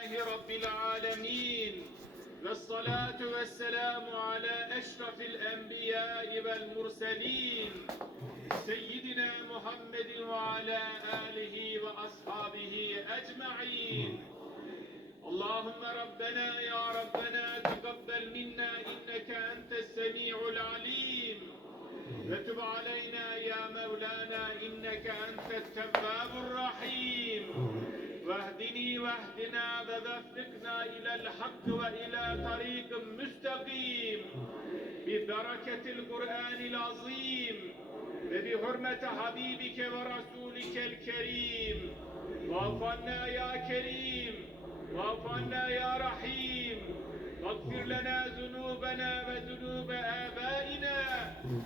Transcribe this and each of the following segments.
لله رب العالمين والصلاة والسلام على أشرف الأنبياء والمرسلين سيدنا محمد وعلى آله وأصحابه أجمعين. اللهم ربنا يا ربنا تقبل منا إنك أنت السميع العليم. وتب علينا يا مولانا إنك أنت التواب الرحيم. واهدني واهدنا ووفقنا إلى الحق وإلى طريق مستقيم. ببركة القرآن العظيم وبحرمة حبيبك ورسولك الكريم. واعف عنا يا كريم واعف عنا يا رحيم. واغفر لنا ذنوبنا وذنوب آبائنا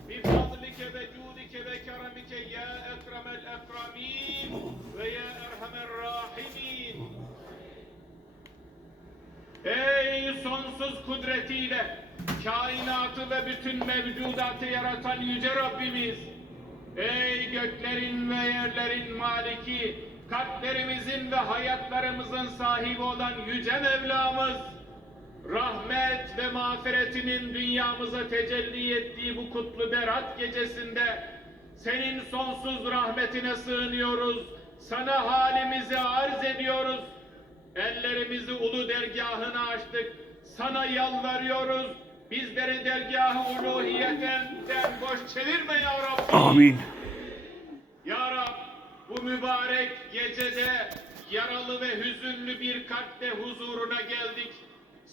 بفضلك وجودك وكرمك يا أكرم الأكرمين ويا أرحم الراحمين Ey sonsuz kudretiyle kainatı ve bütün mevcudatı yaratan yüce Rabbimiz Ey göklerin ve yerlerin maliki kalplerimizin ve hayatlarımızın sahibi olan yüce Mevlamız rahmet ve mağfiretinin dünyamıza tecelli ettiği bu kutlu berat gecesinde senin sonsuz rahmetine sığınıyoruz. Sana halimizi arz ediyoruz. Ellerimizi ulu dergahına açtık. Sana yalvarıyoruz. Bizleri dergah-ı uluhiyetten boş çevirme ya Rabbi. Amin. Ya Rab bu mübarek gecede yaralı ve hüzünlü bir kalple huzuruna geldik.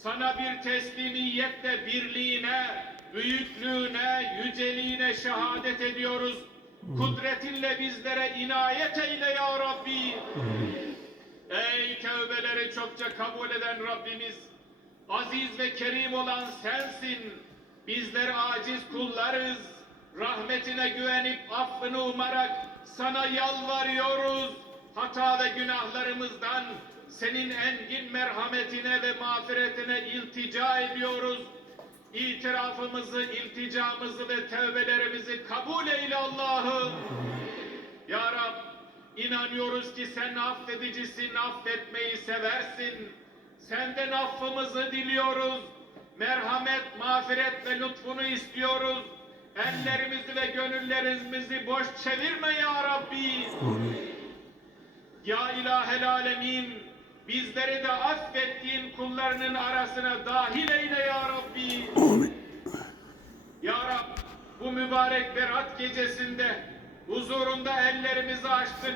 Sana bir teslimiyetle birliğine, büyüklüğüne, yüceliğine şehadet ediyoruz. Kudretinle bizlere inayet eyle ya Rabbi. Ey tövbeleri çokça kabul eden Rabbimiz, aziz ve kerim olan sensin. Bizler aciz kullarız. Rahmetine güvenip affını umarak sana yalvarıyoruz. Hata ve günahlarımızdan senin engin merhametine ve mağfiretine iltica ediyoruz. İtirafımızı, ilticamızı ve tevbelerimizi kabul eyle Allah'ım. Ya Rab, inanıyoruz ki sen affedicisin, affetmeyi seversin. Senden affımızı diliyoruz. Merhamet, mağfiret ve lütfunu istiyoruz. Ellerimizi ve gönüllerimizi boş çevirme ya Rabbi. Ya ilahel alemin, bizleri de affettiğin kullarının arasına dahil eyle ya Rabbi. Amin. Ya Rab bu mübarek berat gecesinde huzurunda ellerimizi açtık.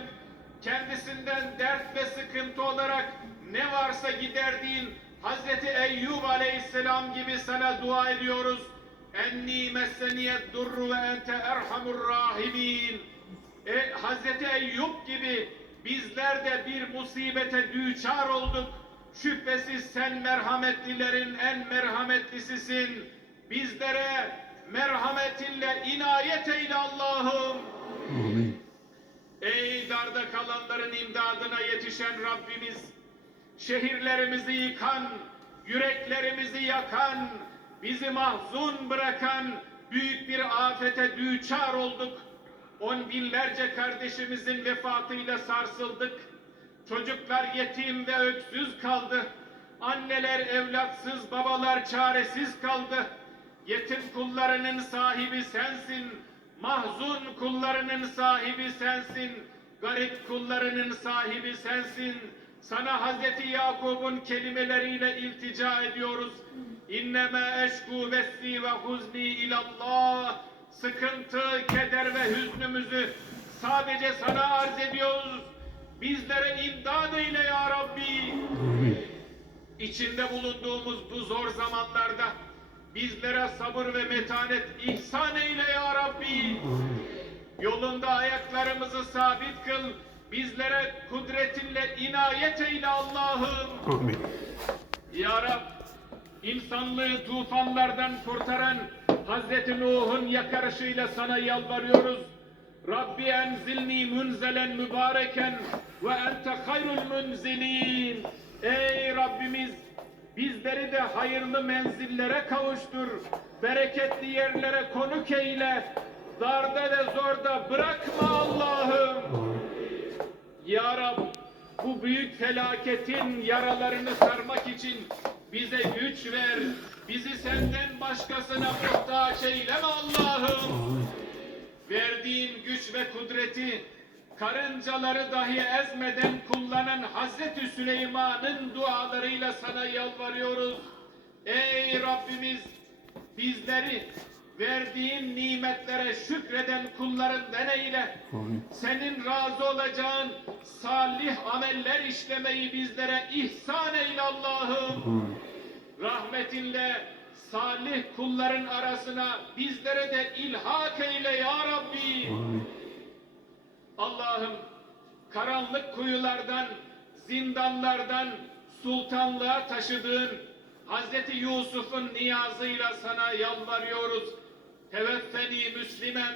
Kendisinden dert ve sıkıntı olarak ne varsa giderdiğin Hazreti Eyyub aleyhisselam gibi sana dua ediyoruz. Enni messeniyet durru ve ente erhamur rahimin. E, Hazreti Eyyub gibi bizler de bir musibete düçar olduk. Şüphesiz sen merhametlilerin en merhametlisisin. Bizlere merhametinle inayet eyle Allah'ım. Amin. Ey darda kalanların imdadına yetişen Rabbimiz, şehirlerimizi yıkan, yüreklerimizi yakan, bizi mahzun bırakan büyük bir afete düçar olduk. On binlerce kardeşimizin vefatıyla sarsıldık. Çocuklar yetim ve öksüz kaldı. Anneler evlatsız, babalar çaresiz kaldı. Yetim kullarının sahibi sensin. Mahzun kullarının sahibi sensin. Garip kullarının sahibi sensin. Sana Hazreti Yakub'un kelimeleriyle iltica ediyoruz. İnneme eşku vesli ve huzni ilallah. Sıkıntı, keder ve hüznümüzü sadece sana arz ediyoruz. Bizlere imdad eyle ya Rabbi. İçinde bulunduğumuz bu zor zamanlarda bizlere sabır ve metanet ihsan eyle ya Rabbi. Yolunda ayaklarımızı sabit kıl. Bizlere kudretinle inayet eyle Allah'ım. Amin. Ya Rab, insanlığı tufanlardan kurtaran Hazreti Nuh'un yakarışıyla sana yalvarıyoruz. Rabbi enzilni munzelen mübareken ve ente hayrul munzilin. Ey Rabbimiz bizleri de hayırlı menzillere kavuştur. Bereketli yerlere konuk eyle. Darda ve zorda bırakma Allah'ım. Ya Rab bu büyük felaketin yaralarını sarmak için bize güç ver. Bizi senden başkasına muhtaç eyleme Allah'ım. Verdiğin güç ve kudreti karıncaları dahi ezmeden kullanan Hazreti Süleyman'ın dualarıyla sana yalvarıyoruz. Ey Rabbimiz bizleri verdiğin nimetlere şükreden kullarından eyle. Senin razı olacağın salih ameller işlemeyi bizlere ihsan eyle Allah'ım. Rahmetinle salih kulların arasına bizlere de ilhak eyle ya Rabbi. Allah'ım karanlık kuyulardan, zindanlardan sultanlığa taşıdığın Hazreti Yusuf'un niyazıyla sana yalvarıyoruz. Teveffeni Müslimen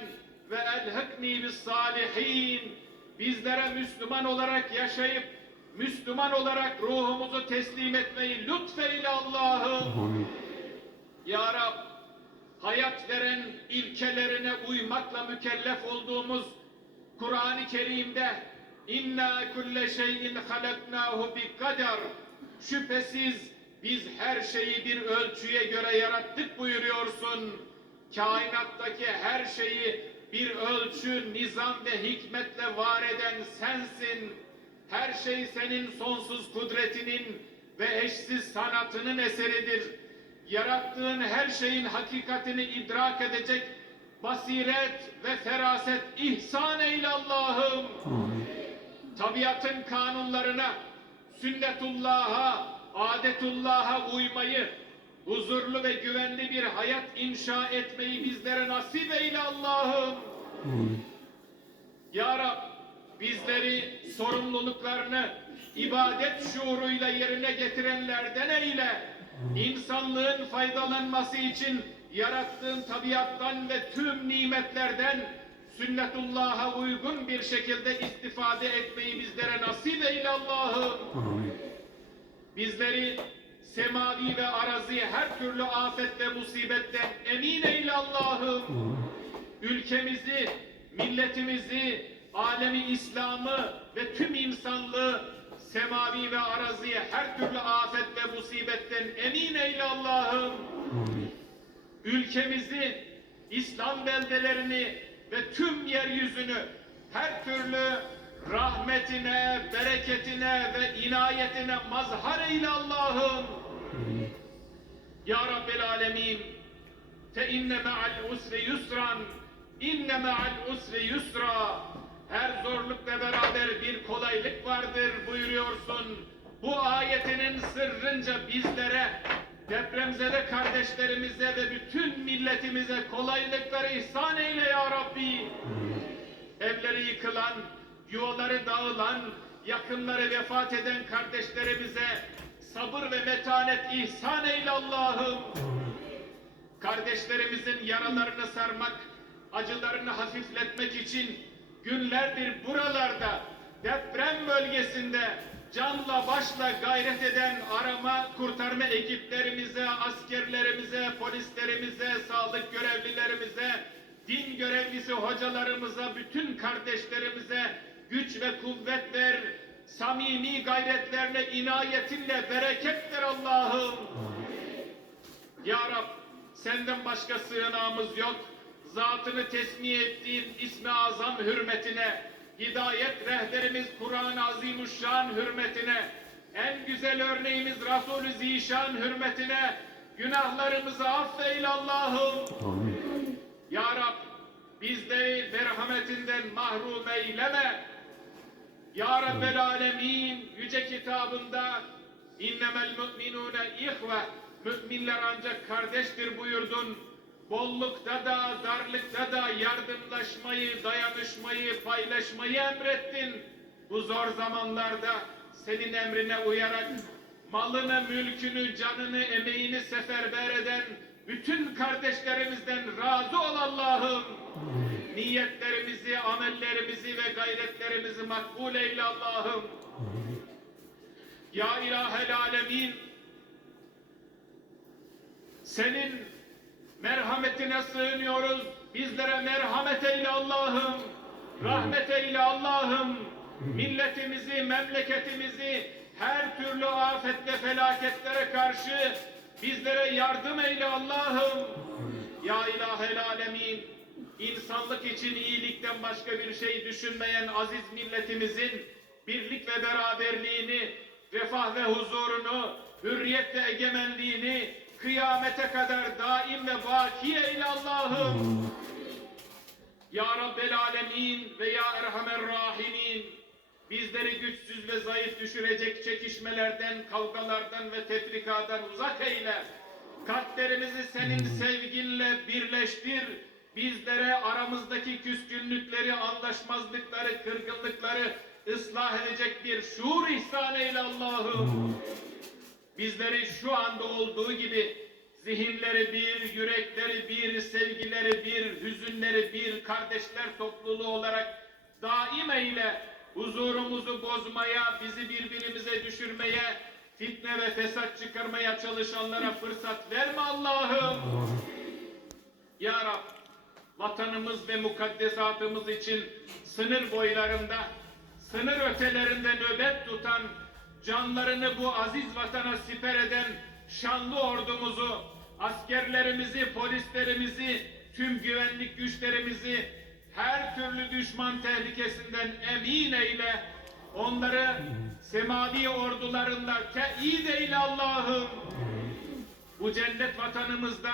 ve elhikni bis salihin. Bizlere Müslüman olarak yaşayıp Müslüman olarak ruhumuzu teslim etmeyi lütfeyle Allah'ım. Ya Rab, hayat veren ilkelerine uymakla mükellef olduğumuz Kur'an-ı Kerim'de inna kulle şeyin halaknahu bi kader şüphesiz biz her şeyi bir ölçüye göre yarattık buyuruyorsun. Kainattaki her şeyi bir ölçü, nizam ve hikmetle var eden sensin. Her şey senin sonsuz kudretinin ve eşsiz sanatının eseridir. Yarattığın her şeyin hakikatini idrak edecek basiret ve feraset ihsan eyle Allah'ım. Tabiatın kanunlarına, sünnetullah'a, adetullah'a uymayı, huzurlu ve güvenli bir hayat inşa etmeyi bizlere nasip eyle Allah'ım. Ya Rab, bizleri sorumluluklarını ibadet şuuruyla yerine getirenlerden eyle. İnsanlığın faydalanması için yarattığın tabiattan ve tüm nimetlerden sünnetullah'a uygun bir şekilde istifade etmeyi bizlere nasip eyle Allah'ım. Bizleri semavi ve arazi her türlü afet ve musibetten emin eyle Allah'ım. Ülkemizi, milletimizi, alemi İslam'ı ve tüm insanlığı semavi ve araziye her türlü afet ve musibetten emin eyle Allah'ım. Ülkemizi, İslam beldelerini ve tüm yeryüzünü her türlü rahmetine, bereketine ve inayetine mazhar eyle Allah'ım. Ya Rabbel Alemin, fe inne me'al usri yusran, inne me'al usri yusra. Her zorlukla beraber bir kolaylık vardır buyuruyorsun. Bu ayetinin sırrınca bizlere, depremzede kardeşlerimize ve bütün milletimize kolaylıkları ihsan eyle ya Rabbi. Evleri yıkılan, yuvaları dağılan, yakınları vefat eden kardeşlerimize sabır ve metanet ihsan eyle Allah'ım. Kardeşlerimizin yaralarını sarmak, acılarını hafifletmek için günlerdir buralarda, deprem bölgesinde canla başla gayret eden arama kurtarma ekiplerimize, askerlerimize, polislerimize, sağlık görevlilerimize, din görevlisi hocalarımıza, bütün kardeşlerimize güç ve kuvvet ver, samimi gayretlerine inayetinle bereket ver Allah'ım. Ya Rab, senden başka sığınağımız yok. Zatını tesmiye ettiğin ismi azam hürmetine, hidayet rehberimiz Kur'an-ı Azimuşşan hürmetine, en güzel örneğimiz Resulü Zişan hürmetine, günahlarımızı affeyle Allah'ım. Ya Rab, bizleri merhametinden mahrum eyleme. Ya Rabbel Alemin yüce kitabında innemel müminune ihve müminler ancak kardeştir buyurdun. Bollukta da darlıkta da yardımlaşmayı, dayanışmayı, paylaşmayı emrettin. Bu zor zamanlarda senin emrine uyarak malını, mülkünü, canını, emeğini seferber eden bütün kardeşlerimizden razı ol Allah'ım. Niyetlerimizi, amellerimizi ve gayretlerimizi makbul eyle Allah'ım. Ya ilahel alemin, senin merhametine sığınıyoruz. Bizlere merhamet eyle Allah'ım. Rahmet eyle Allah'ım. milletimizi, memleketimizi her türlü afet ve felaketlere karşı bizlere yardım eyle Allah'ım. Ya ilahel alemin, insanlık için iyilikten başka bir şey düşünmeyen aziz milletimizin birlik ve beraberliğini, refah ve huzurunu, hürriyet ve egemenliğini kıyamete kadar daim ve baki eyle Allah'ım. Ya Rabbel Alemin ve Ya Erhamer Rahimin bizleri güçsüz ve zayıf düşürecek çekişmelerden, kavgalardan ve tefrikadan uzak eyle. Kalplerimizi senin sevginle birleştir. Bizlere aramızdaki küskünlükleri, anlaşmazlıkları, kırgınlıkları ıslah edecek bir şuur ihsan eyle Allah'ım. Bizleri şu anda olduğu gibi zihinleri bir, yürekleri bir, sevgileri bir, hüzünleri bir, kardeşler topluluğu olarak daim eyle. Huzurumuzu bozmaya, bizi birbirimize düşürmeye, fitne ve fesat çıkarmaya çalışanlara fırsat verme Allah'ım. Ya Rab, vatanımız ve mukaddesatımız için sınır boylarında, sınır ötelerinde nöbet tutan, canlarını bu aziz vatana siper eden şanlı ordumuzu, askerlerimizi, polislerimizi, tüm güvenlik güçlerimizi her türlü düşman tehlikesinden emin eyle. Onları semavi ordularında teyit eyle Allah'ım. Bu cennet vatanımızda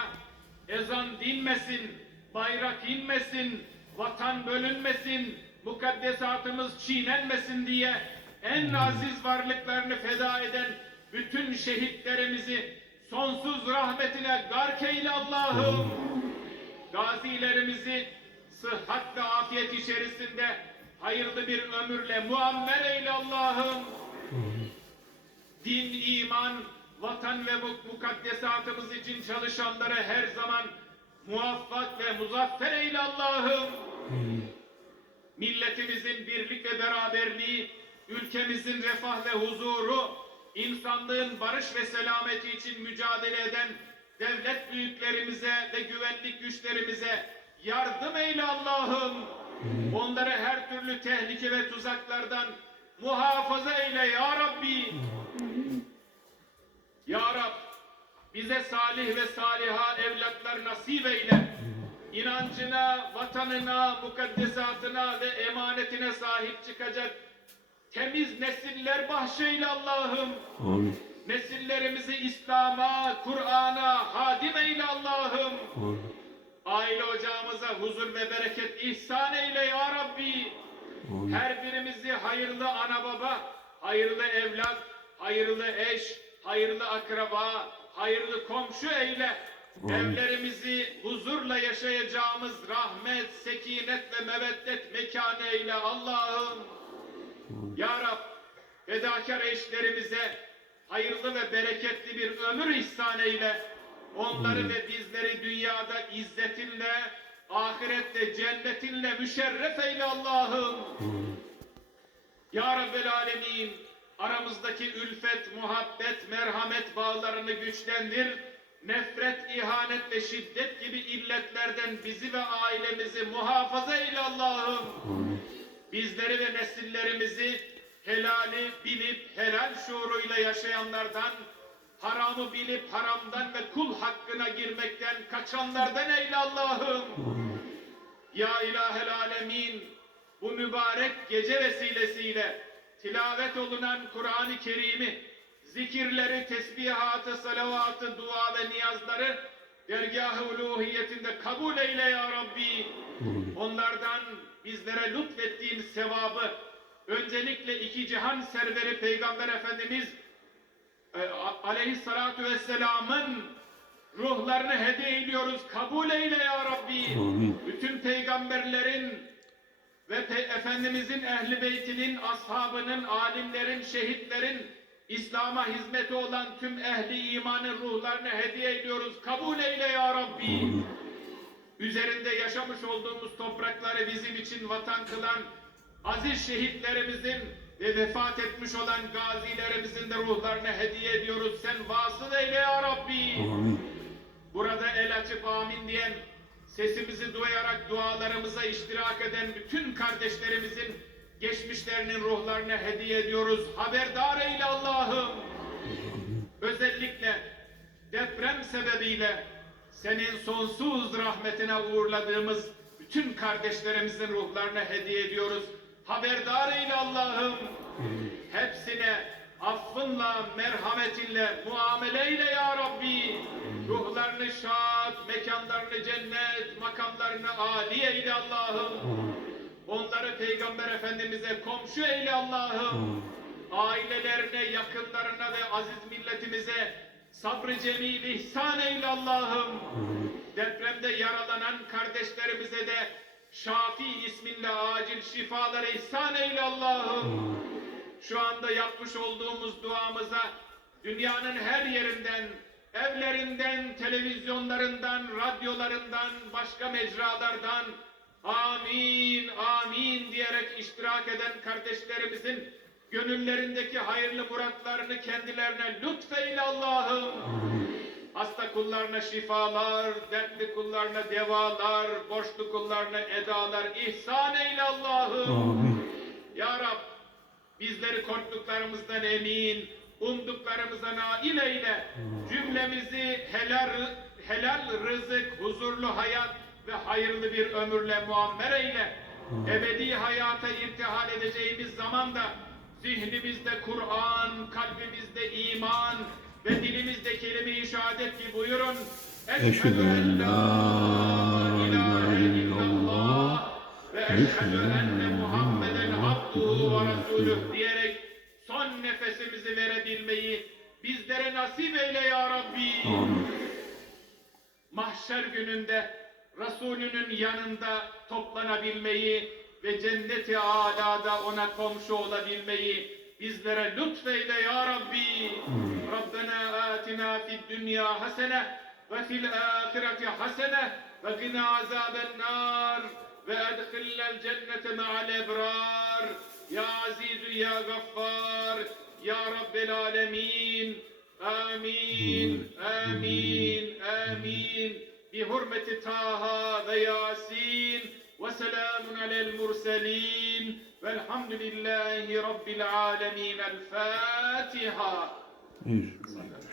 ezan dinmesin, bayrak inmesin, vatan bölünmesin, mukaddesatımız çiğnenmesin diye en aziz varlıklarını feda eden bütün şehitlerimizi sonsuz rahmetine gark eyle Allah'ım. Gazilerimizi sıhhat ve afiyet içerisinde hayırlı bir ömürle muammer eyle Allah'ım. Din, iman, vatan ve mu- mukaddesatımız için çalışanları her zaman muvaffak ve muzaffer eyle Allah'ım. Milletimizin birlik ve beraberliği, ülkemizin refah ve huzuru, insanlığın barış ve selameti için mücadele eden devlet büyüklerimize ve güvenlik güçlerimize yardım eyle Allah'ım. Onları her türlü tehlike ve tuzaklardan muhafaza eyle ya Rabbi. Ya Rab, bize salih ve saliha evlatlar nasip eyle. İnancına, vatanına, mukaddesatına ve emanetine sahip çıkacak temiz nesiller bahşeyle Allah'ım. Amin. Nesillerimizi İslam'a, Kur'an'a hadim eyle Allah'ım. Aile ocağımıza huzur ve bereket ihsan eyle ya Rabbi. Amin. Her birimizi hayırlı ana baba, hayırlı evlat, hayırlı eş, hayırlı akraba, hayırlı komşu eyle. Evlerimizi huzurla yaşayacağımız rahmet, sekinet ve meveddet mekanı eyle Allah'ım. Ya Rab, fedakar eşlerimize hayırlı ve bereketli bir ömür ihsan eyle. Onları ve bizleri dünyada izzetinle, ahirette cennetinle müşerref eyle Allah'ım. Ya Rabbel Alemin, aramızdaki ülfet, muhabbet, merhamet bağlarını güçlendir. Nefret, ihanet ve şiddet gibi illetlerden bizi ve ailemizi muhafaza eyle Allah'ım. Bizleri ve nesillerimizi helali bilip helal şuuruyla yaşayanlardan, haramı bilip haramdan ve kul hakkına girmekten kaçanlardan eyle Allah'ım. Ya ilahel alemin, bu mübarek gece vesilesiyle tilavet olunan Kur'an-ı Kerim'i, zikirleri, tesbihatı, salavatı, dua ve niyazları dergâh-ı uluhiyetinde kabul eyle ya Rabbi. Onlardan bizlere lütfettiğin sevabı öncelikle iki cihan serveri Peygamber Efendimiz e, aleyhissalatu vesselamın ruhlarını hediye ediyoruz. Kabul eyle ya Rabbi. Amin. Bütün peygamberlerin ve Efendimizin ehli beytinin, ashabının, alimlerin, şehitlerin İslam'a hizmeti olan tüm ehli imanın ruhlarını hediye ediyoruz. Kabul eyle ya Rabbi. Üzerinde yaşamış olduğumuz toprakları bizim için vatan kılan aziz şehitlerimizin ve vefat etmiş olan gazilerimizin de ruhlarını hediye ediyoruz. Sen vasıl eyle ya Rabbi. Amin. Burada el açıp amin diyen, sesimizi duyarak dualarımıza iştirak eden bütün kardeşlerimizin geçmişlerinin ruhlarına hediye ediyoruz. Haberdar eyle Allah'ım. Özellikle deprem sebebiyle senin sonsuz rahmetine uğurladığımız bütün kardeşlerimizin ruhlarına hediye ediyoruz. Haberdar eyle Allah'ım. Hepsine affınla, merhametinle, muameleyle ya Rabbi. Ruhlarını şad, mekanlarını cennet, makamlarını âli eyle Allah'ım. Onları Peygamber Efendimiz'e komşu eyle Allah'ım. Ailelerine, yakınlarına ve aziz milletimize sabrı cemil ihsan eyle Allah'ım. Depremde yaralanan kardeşlerimize de Şafi isminle acil şifaları ihsan eyle Allah'ım. Şu anda yapmış olduğumuz duamıza dünyanın her yerinden, evlerinden, televizyonlarından, radyolarından, başka mecralardan amin, amin diyerek iştirak eden kardeşlerimizin gönüllerindeki hayırlı muratlarını kendilerine lütfeyle Allah'ım. Hasta kullarına şifalar, dertli kullarına devalar, borçlu kullarına edalar ihsan eyle Allah'ım. Ya Rab bizleri korktuklarımızdan emin, umduklarımıza nail eyle. Cümlemizi helal, helal rızık, huzurlu hayat ve hayırlı bir ömürle muammer eyle. Ebedi hayata irtihal edeceğimiz zaman da zihnimizde Kur'an, kalbimizde iman ve dilimizde kelime-i şehadet ki buyurun. Eşhedü en la ilahe illallah ve eşhedü enne Muhammeden abduhu ve son nefesimizi verebilmeyi bizlere nasip eyle ya Rabbi. Mahşer gününde Resulünün yanında toplanabilmeyi ve cenneti alada ona komşu olabilmeyi bizlere lütfeyle ya Rabbi. Rabbena atina fid dünya hasene ve fil ahireti hasene ve gina azaben nar ve edkhilnel cennete ma'al ebrar. Ya Azizu ya Gaffar ya Rabbel alemin. Amin, amin, amin. بحرمة طه وياسين وسلام على المرسلين والحمد لله رب العالمين الفاتحة İnşallah.